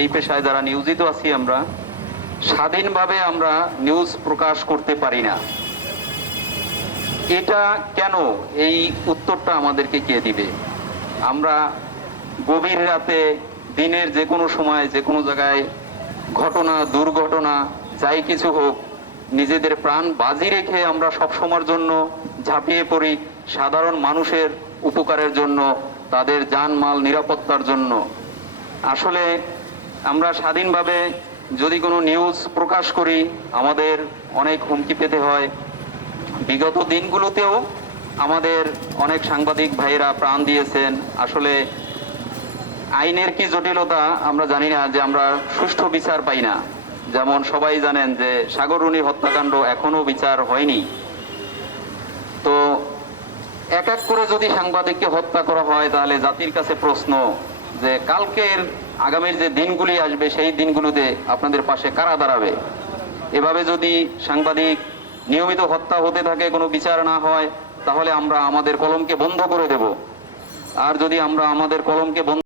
এই পেশায় যারা নিয়োজিত আছি আমরা, স্বাধীনভাবে আমরা নিউজ প্রকাশ করতে পারি না। এটা কেন? এই উত্তরটা আমাদেরকে কে দিবে? আমরা গভীর রাতে, দিনের যে কোনো সময়, যে কোনো জায়গায়, ঘটনা, দুর্ঘটনা, যাই কিছু হোক, নিজেদের প্রাণ বাজি রেখে আমরা সব সময়ের জন্য ঝাঁপিয়ে পড়ি সাধারণ মানুষের উপকারের জন্য, তাদের জানমাল নিরাপত্তার জন্য। আসলে আমরা স্বাধীনভাবে যদি কোনো নিউজ প্রকাশ করি, আমাদের অনেক হুমকি পেতে হয়। বিগত দিনগুলোতেও আমাদের অনেক সাংবাদিক ভাইরা প্রাণ দিয়েছেন। আসলে আইনের কি জটিলতা আমরা জানি না, যে আমরা সুষ্ঠু বিচার পাই না। যেমন সবাই জানেন যে সাগররুনি হত্যাকাণ্ড এখনও বিচার হয়নি। তো এক এক করে যদি সাংবাদিককে হত্যা করা হয়, তাহলে জাতির কাছে প্রশ্ন যে কালকের আগামীর যে দিনগুলি আসবে, সেই দিনগুলোতে আপনাদের পাশে কারা দাঁড়াবে? এভাবে যদি সাংবাদিক নিয়মিত হত্যা হতে থাকে, কোনো বিচার না হয়, তাহলে আমরা আমাদের কলমকে বন্ধ করে দেব। আর যদি আমরা আমাদের কলমকে বন্ধ